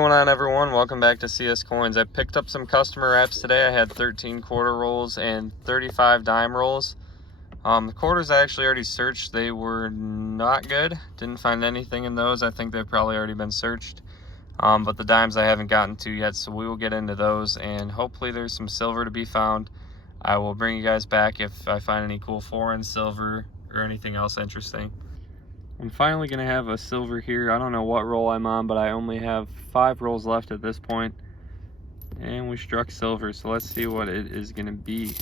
going on, everyone? Welcome back to CS Coins. I picked up some customer wraps today. I had 13 quarter rolls and 35 dime rolls. The quarters I actually already searched. They were not good. Didn't find anything in those. I think they've probably already been searched. But the dimes I haven't gotten to yet, so we will get into those, and hopefully there's some silver to be found. I will bring you guys back if I find any cool foreign silver or anything else interesting. I'm finally gonna have a silver here. I don't know what roll I'm on, but I only have 5 rolls left at this point. And we struck silver, so let's see what it is gonna be.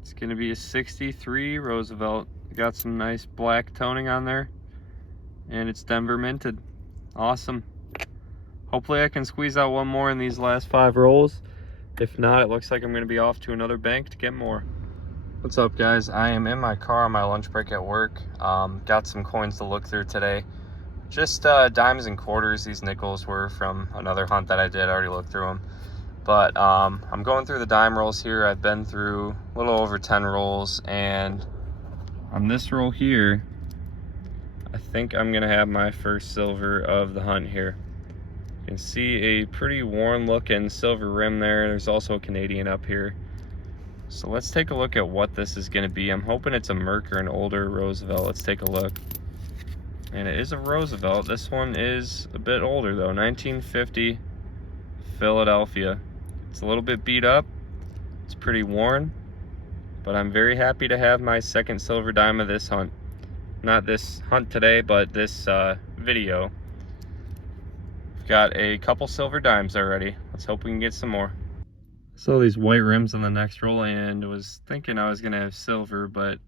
It's gonna be a 63 Roosevelt. Got some nice black toning on there. And it's Denver minted. Awesome. Hopefully I can squeeze out one more in these last 5 rolls. If not, it looks like I'm gonna be off to another bank to get more. What's up, guys? I am in my car on my lunch break at work. Got some coins to look through today. Just dimes and quarters. These nickels were from another hunt that I did. I already looked through them. But I'm going through the dime rolls here. I've been through a little over 10 rolls. And on this roll here, I think I'm going to have my first silver of the hunt here. You can see a pretty worn looking silver rim there. There's also a Canadian up here. So let's take a look at what this is going to be. I'm hoping it's a Merc or an older Roosevelt. Let's take a look. And it is a Roosevelt. This one is a bit older though, 1950 Philadelphia. It's a little bit beat up. It's pretty worn, but I'm very happy to have my second silver dime of this hunt. Not this hunt today, but this video. We've got a couple silver dimes already. Let's hope we can get some more. Saw these white rims on the next roll and was thinking I was gonna have silver, but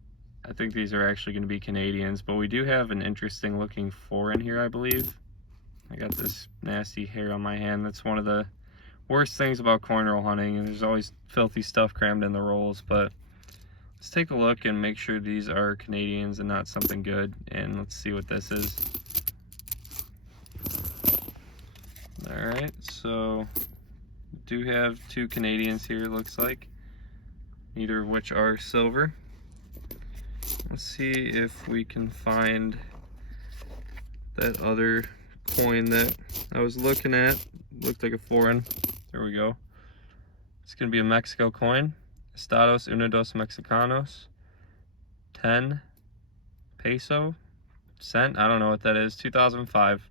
I think these are actually gonna be Canadians. But we do have an interesting looking foreign here, I believe. I got this nasty hair on my hand. That's one of the worst things about coin roll hunting, and there's always filthy stuff crammed in the rolls. But let's take a look and make sure these are Canadians and not something good, and let's see what this is. All right, so do have 2 Canadians here, looks like, neither of which are silver. Let's see if we can find that other coin that I was looking at. Looked like a foreign. There we go. It's gonna be a Mexico coin. Estados Unidos Mexicanos. 10 peso cent. I don't know what that is. 2005.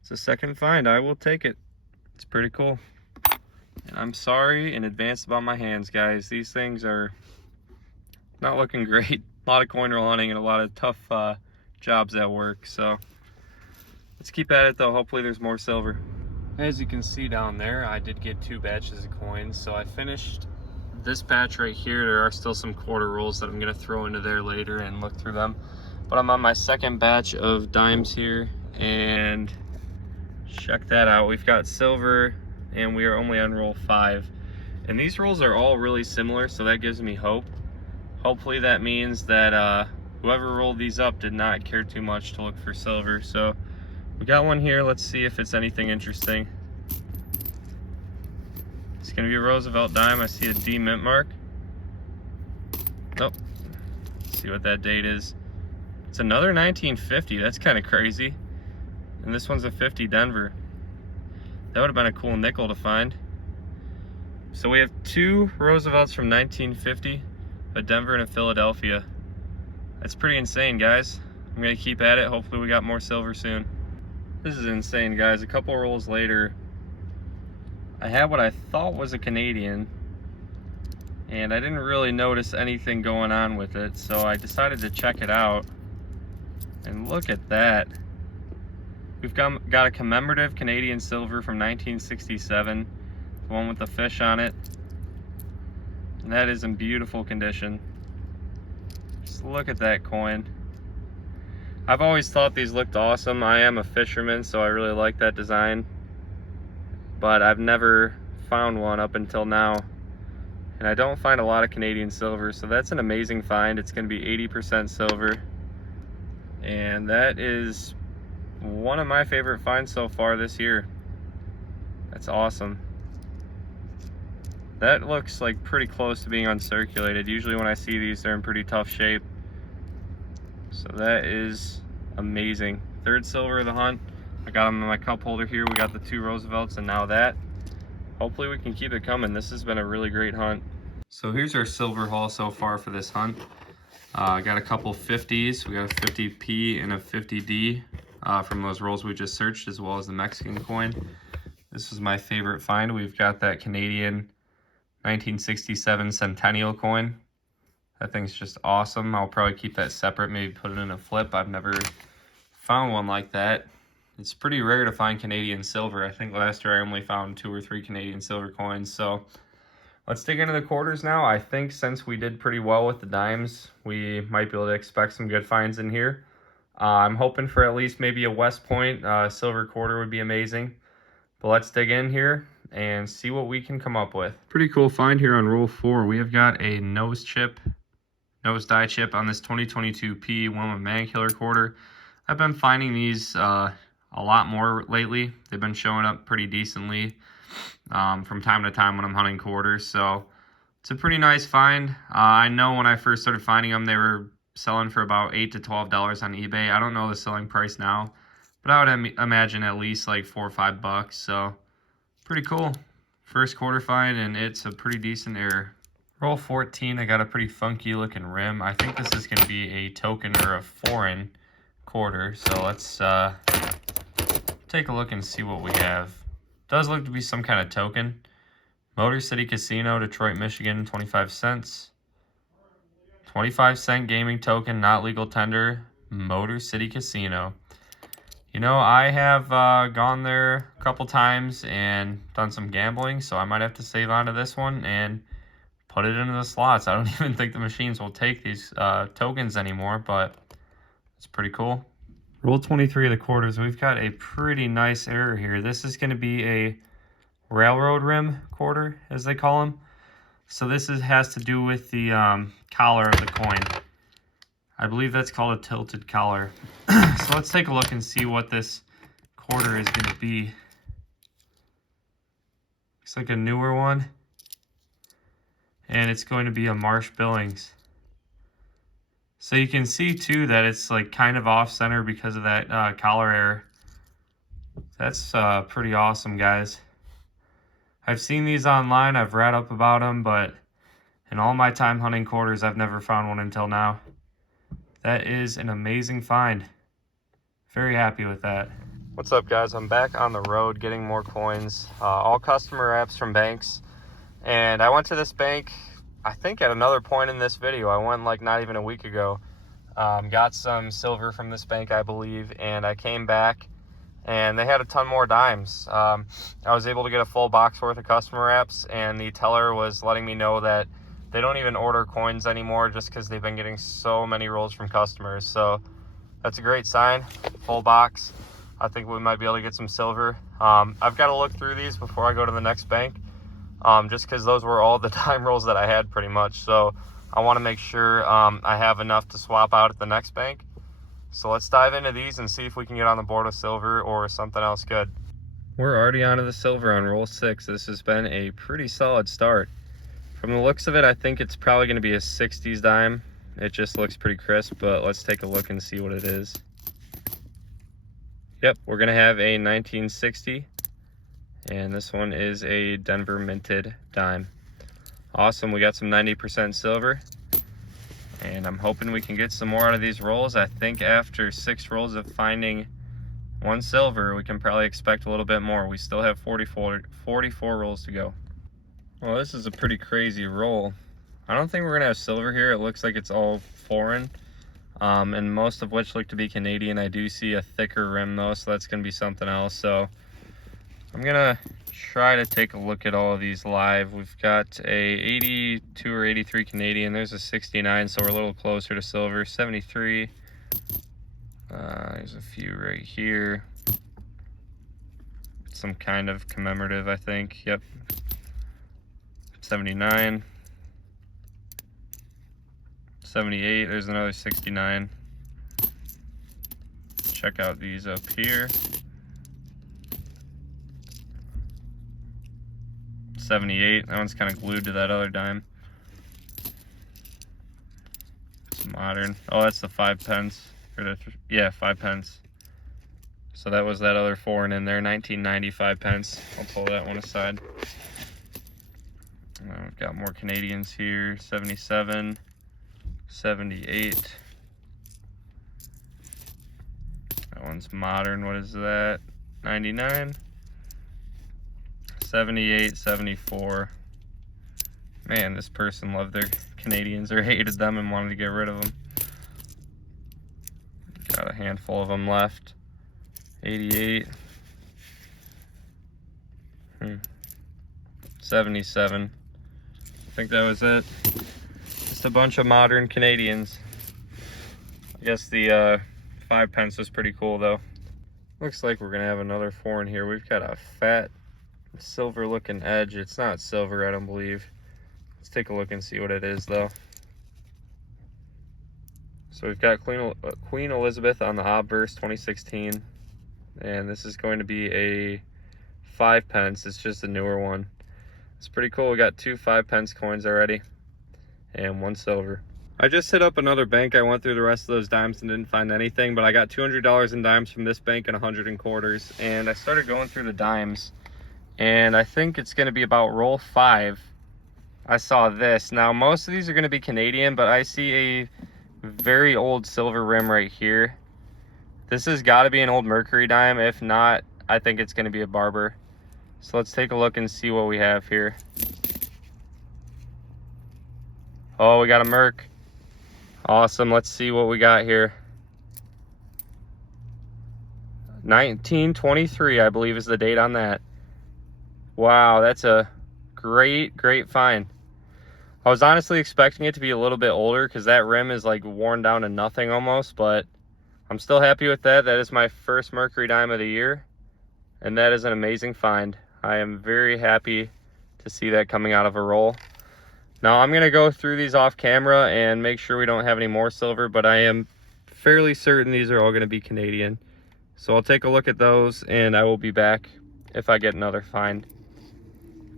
It's a second find. I will take it. It's pretty cool. And I'm sorry in advance about my hands, guys. These things are not looking great. A lot of coin roll hunting and a lot of tough jobs at work. So let's keep at it though. Hopefully there's more silver. As you can see down there, I did get 2 batches of coins. So I finished this batch right here. There are still some quarter rolls that I'm gonna throw into there later and look through them. But I'm on my second batch of dimes here, and check that out. We've got silver, and we are only on roll 5. And these rolls are all really similar, so that gives me hope. Hopefully that means that whoever rolled these up did not care too much to look for silver. So we got one here. Let's see if it's anything interesting. It's gonna be a Roosevelt dime. I see a D mint mark. Nope. Let's see what that date is. It's another 1950. That's kind of crazy. And this one's a 50 Denver. That would have been a cool nickel to find. So we have 2 Roosevelts from 1950, a Denver and a Philadelphia. That's pretty insane, guys. I'm gonna keep at it. Hopefully we got more silver soon. This is insane, guys. A couple rolls later, I had what I thought was a Canadian, and I didn't really notice anything going on with it, so I decided to check it out. And look at that. We've got a commemorative Canadian silver from 1967, the one with the fish on it. And that is in beautiful condition. Just look at that coin. I've always thought these looked awesome. I am a fisherman, so I really like that design. But I've never found one up until now. And I don't find a lot of Canadian silver, so that's an amazing find. It's gonna be 80% silver. And that is one of my favorite finds so far this year. That's awesome. That looks like pretty close to being uncirculated. Usually when I see these, they're in pretty tough shape. So that is amazing. 3rd silver of the hunt. I got them in my cup holder here. We got the 2 Roosevelts and now that. Hopefully we can keep it coming. This has been a really great hunt. So here's our silver haul so far for this hunt. I got a couple 50s. We got a 50p and a 50d from those rolls we just searched, as well as the Mexican coin. This was my favorite find. We've got that Canadian 1967 Centennial coin. That thing's just awesome. I'll probably keep that separate, maybe put it in a flip. I've never found one like that. It's pretty rare to find Canadian silver. I think last year I only found 2 or 3 Canadian silver coins. So let's dig into the quarters now. I think since we did pretty well with the dimes, we might be able to expect some good finds in here. I'm hoping for at least maybe a West Point silver quarter would be amazing. But let's dig in here and see what we can come up with. Pretty cool find here on roll 4. We have got a nose die chip on this 2022 P Wilma Mankiller quarter. I've been finding these a lot more lately. They've been showing up pretty decently from time to time when I'm hunting quarters. So it's a pretty nice find. I know when I first started finding them, they were selling for about $8 to $12 on eBay. I don't know the selling price now, but I would imagine at least like $4 or $5. So pretty cool. First quarter find, and it's a pretty decent error. Roll 14, I got a pretty funky looking rim. I think this is going to be a token or a foreign quarter. So let's take a look and see what we have. Does look to be some kind of token. Motor City Casino, Detroit, Michigan, 25 cents. 25-cent gaming token, not legal tender, Motor City Casino. You know, I have gone there a couple times and done some gambling, so I might have to save onto this one and put it into the slots. I don't even think the machines will take these tokens anymore, but it's pretty cool. Roll 23 of the quarters. We've got a pretty nice error here. This is going to be a railroad rim quarter, as they call them. So this has to do with the collar of the coin. I believe that's called a tilted collar. So let's take a look and see what this quarter is going to be. Looks like a newer one. And it's going to be a Marsh Billings. So you can see too that it's like kind of off center because of that collar error. That's pretty awesome, guys. I've seen these online, I've read up about them, but in all my time hunting quarters, I've never found one until now. That is an amazing find. Very happy with that. What's up, guys? I'm back on the road getting more coins, all customer apps from banks. And I went to this bank, I think at another point in this video. I went like not even a week ago. Got some silver from this bank, I believe, and I came back and they had a ton more dimes. I was able to get a full box worth of customer apps, and the teller was letting me know that they don't even order coins anymore just because they've been getting so many rolls from customers. So that's a great sign. Full box. I think we might be able to get some silver. I've got to look through these before I go to the next bank, just because those were all the dime rolls that I had pretty much. So I want to make sure I have enough to swap out at the next bank. So let's dive into these and see if we can get on the board with silver or something else good. We're already onto the silver on roll 6. This has been a pretty solid start. From the looks of it, I think it's probably going to be a 60s dime. It just looks pretty crisp, but let's take a look and see what it is. Yep, we're going to have a 1960, and this one is a Denver minted dime. Awesome, we got some 90% silver. And I'm hoping we can get some more out of these rolls. I think after 6 rolls of finding 1 silver, we can probably expect a little bit more. We still have 44 rolls to go. Well, this is a pretty crazy roll. I don't think we're gonna have silver here. It looks like it's all foreign, and most of which look to be Canadian. I do see a thicker rim though, so that's gonna be something else. So I'm gonna try to take a look at all of these live. We've got a 82 or 83 Canadian. There's a 69, so we're a little closer to silver. 73. There's a few right here. Some kind of commemorative, I think. Yep. 79. 78. There's another 69. Check out these up here. 78. That one's kind of glued to that other dime. It's modern. Oh, that's the 5 pence. Or the, yeah, 5 pence. So that was that other foreign in there, 1995 pence. I'll pull that one aside. We've got more Canadians here, 77, 78. That one's modern, what is that? 99, 78, 74. Man, this person loved their Canadians or hated them and wanted to get rid of them. Got a handful of them left. 88. 77. I think that was it. Just a bunch of modern Canadians. I guess the 5 pence was pretty cool though. Looks like we're gonna have another foreign here. We've got a fat silver looking edge. It's not silver, I don't believe. Let's take a look and see what it is though. So we've got Queen Elizabeth on the obverse 2016. And this is going to be a 5 pence. It's just a newer one. It's pretty cool. We got 2 5 pence coins already and 1 silver. I just hit up another bank. I went through the rest of those dimes and didn't find anything, but I got $200 in dimes from this bank and 100 in quarters. And I started going through the dimes, and I think it's going to be about roll 5. I saw this. Now, most of these are going to be Canadian, but I see a very old silver rim right here. This has got to be an old Mercury dime. If not, I think it's going to be a Barber. So let's take a look and see what we have here. Oh, we got a Merc. Awesome. Let's see what we got here. 1923, I believe, is the date on that. Wow, that's a great find. I was honestly expecting it to be a little bit older because that rim is like worn down to nothing almost, but I'm still happy with that. That is my first Mercury dime of the year, and that is an amazing find. I am very happy to see that coming out of a roll. Now I'm going to go through these off camera and make sure we don't have any more silver, but I am fairly certain these are all going to be Canadian. So I'll take a look at those and I will be back if I get another find.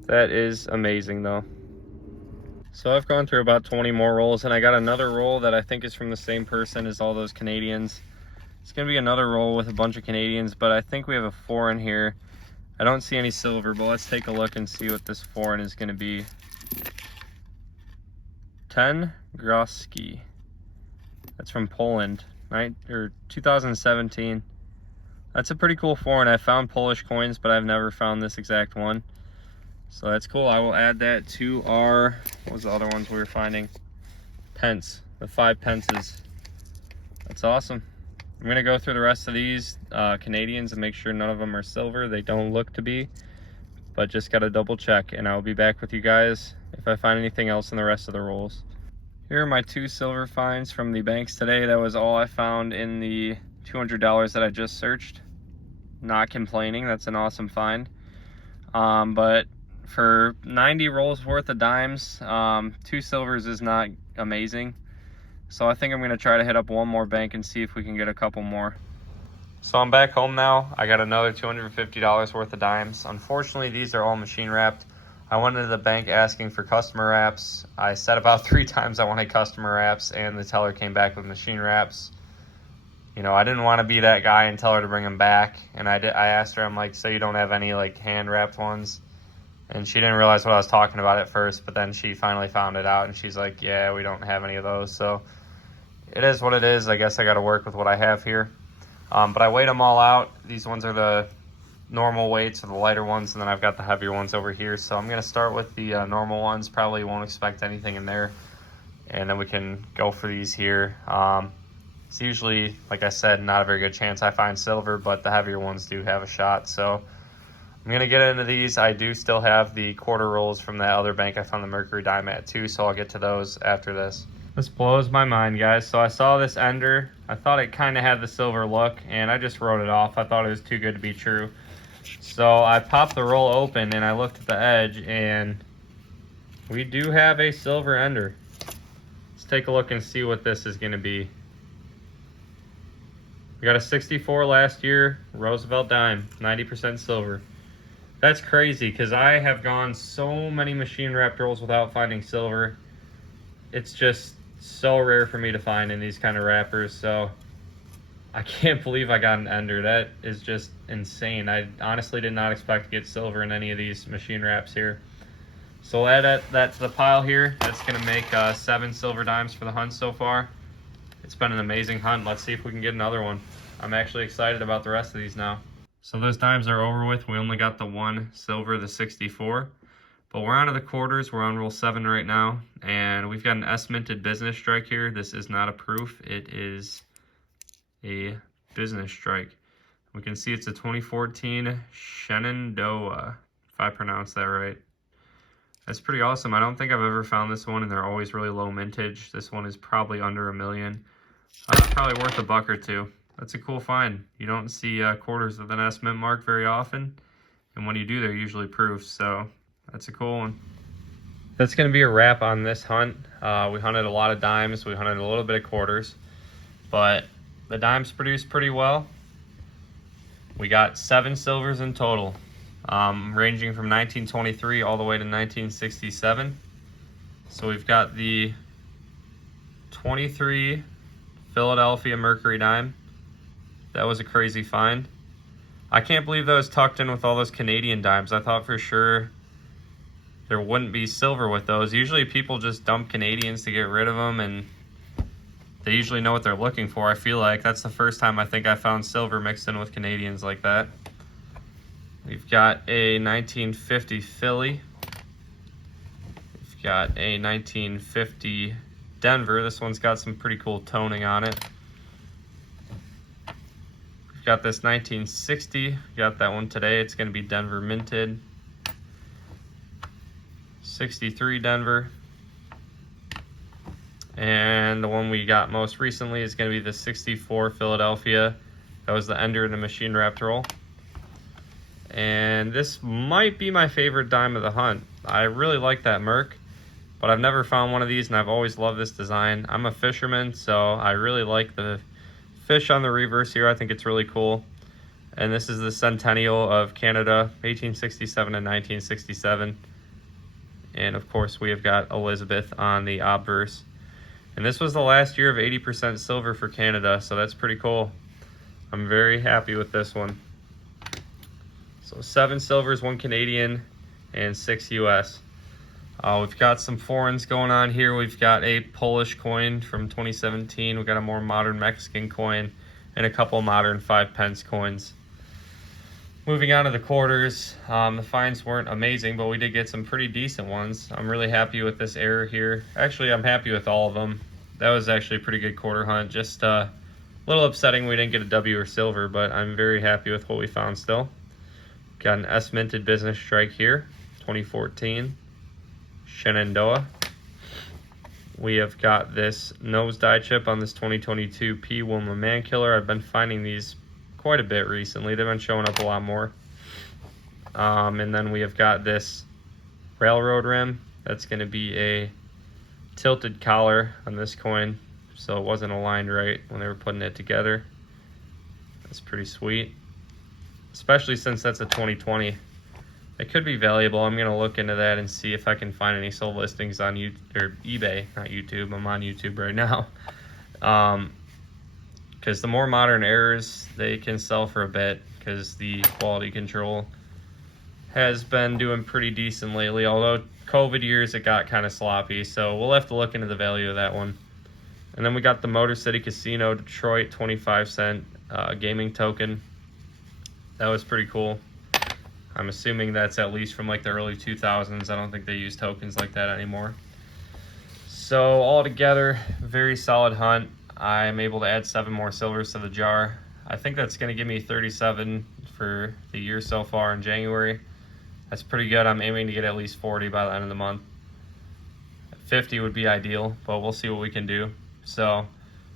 That is amazing though. So I've gone through about 20 more rolls and I got another roll that I think is from the same person as all those Canadians. It's going to be another roll with a bunch of Canadians, but I think we have a foreign here. I don't see any silver, but let's take a look and see what this foreign is going to be. 10 Groski. That's from Poland, 2017. That's a pretty cool foreign. I found Polish coins, but I've never found this exact one. So that's cool. I will add that to our, what was the other ones we were finding? Pence, the 5 pences. That's awesome. I'm gonna go through the rest of these Canadians and make sure none of them are silver. They don't look to be, but just gotta double check, and I'll be back with you guys if I find anything else in the rest of the rolls. Here are my 2 silver finds from the banks today. That was all I found in the $200 that I just searched. Not complaining, that's an awesome find. But for 90 rolls worth of dimes, 2 silvers is not amazing. So I think I'm gonna try to hit up one more bank and see if we can get a couple more. So I'm back home now. I got another $250 worth of dimes. Unfortunately, these are all machine wrapped. I went into the bank asking for customer wraps. I said about 3 times I wanted customer wraps, and the teller came back with machine wraps. You know, I didn't want to be that guy and tell her to bring them back. And I asked her, I'm like, so you don't have any like hand wrapped ones? And she didn't realize what I was talking about at first, but then she finally found it out and she's like, yeah, we don't have any of those. So it is what it is. I guess I got to work with what I have here. But I weighed them all out. These ones are the normal weights, or the lighter ones, and then I've got the heavier ones over here. So I'm going to start with the normal ones. Probably won't expect anything in there. And then we can go for these here. It's usually, like I said, not a very good chance I find silver, but the heavier ones do have a shot. So I'm going to get into these. I do still have the quarter rolls from that other bank I found the Mercury dime at too, so I'll get to those after this. This blows my mind, guys. So I saw this ender. I thought it kind of had the silver look, and I just wrote it off. I thought it was too good to be true. So I popped the roll open, and I looked at the edge, and we do have a silver ender. Let's take a look and see what this is going to be. We got a 64 last year, Roosevelt dime, 90% silver. That's crazy, because I have gone so many machine wrapped rolls without finding silver. It's just so rare for me to find in these kind of wrappers. So I can't believe I got an ender. That is just insane. I honestly did not expect to get silver in any of these machine wraps here. So we'll add that to the pile here. That's gonna make 7 silver dimes for the hunt so far. It's been an amazing hunt. Let's see if we can get another one. I'm actually excited about the rest of these now. So those dimes are over with. We only got the 1 silver, the 64. But we're on to the quarters. We're on roll 7 right now. And we've got an S-minted business strike here. This is not a proof. It is a business strike. We can see it's a 2014 Shenandoah, if I pronounced that right. That's pretty awesome. I don't think I've ever found this one, and they're always really low mintage. This one is probably under $1 million. Probably worth $1 or $2. That's a cool find. You don't see quarters with an S mint mark very often, and when you do, they're usually proofs, so that's a cool one. That's going to be a wrap on this hunt. We hunted a lot of dimes. We hunted a little bit of quarters, but the dimes produced pretty well. We got 7 silvers in total. Ranging from 1923 all the way to 1967. So we've got the 23 Philadelphia Mercury dime. That was a crazy find. I can't believe that was tucked in with all those Canadian dimes. I thought for sure there wouldn't be silver with those. Usually people just dump Canadians to get rid of them, and they usually know what they're looking for. I feel like that's the first time I think I found silver mixed in with Canadians like that. We've got a 1950 Philly. We've got a 1950 Denver. This one's got some pretty cool toning on it. We've got this 1960. Got that one today. It's going to be Denver minted. 63 Denver. And the one we got most recently is going to be the 64 Philadelphia. That was the ender in the machine wrapped roll. And this might be my favorite dime of the hunt. I really like that Merc, but I've never found one of these, and I've always loved this design. I'm a fisherman, so I really like the fish on the reverse here. I think it's really cool. And this is the Centennial of Canada, 1867 and 1967. And of course, we have got Elizabeth on the obverse. And this was the last year of 80% silver for Canada, so that's pretty cool. I'm very happy with this one. So 7 silvers, 1 Canadian, and 6 US. We've got some foreigns going on here. We've got a Polish coin from 2017. We've got a more modern Mexican coin and a couple modern 5 pence coins. Moving on to the quarters, the finds weren't amazing, but we did get some pretty decent ones. I'm really happy with this error here. Actually, I'm happy with all of them. That was actually a pretty good quarter hunt. Just a little upsetting we didn't get a W or silver, but I'm very happy with what we found still. Got an S-minted business strike here, 2014 Shenandoah. We have got this nose die chip on this 2022 P. Wilma Mankiller. I've been finding these quite a bit recently. They've been showing up a lot more. And then we have got this railroad rim. That's going to be a tilted collar on this coin, so it wasn't aligned right when they were putting it together. That's pretty sweet, especially since that's a 2020. It could be valuable. I'm going to look into that and see if I can find any sold listings on eBay, not YouTube. I'm on YouTube right now. Because the more modern errors, they can sell for a bit, because the quality control has been doing pretty decent lately, although COVID years it got kind of sloppy, so we'll have to look into the value of that one. And then we got the Motor City Casino Detroit 25-cent gaming token. That was pretty cool. I'm assuming that's at least from like the early 2000s. I don't think they use tokens like that anymore. So altogether, very solid hunt. I'm able to add 7 more silvers to the jar. I think that's going to give me 37 for the year so far in January. That's pretty good. I'm aiming to get at least 40 by the end of the month. 50 would be ideal, but we'll see what we can do. So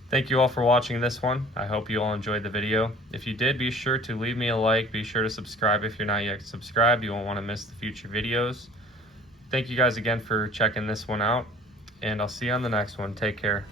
thank you all for watching this one. I hope you all enjoyed the video. If you did, be sure to leave me a like. Be sure to subscribe if you're not yet subscribed. You won't want to miss the future videos. Thank you guys again for checking this one out, and I'll see you on the next one. Take care.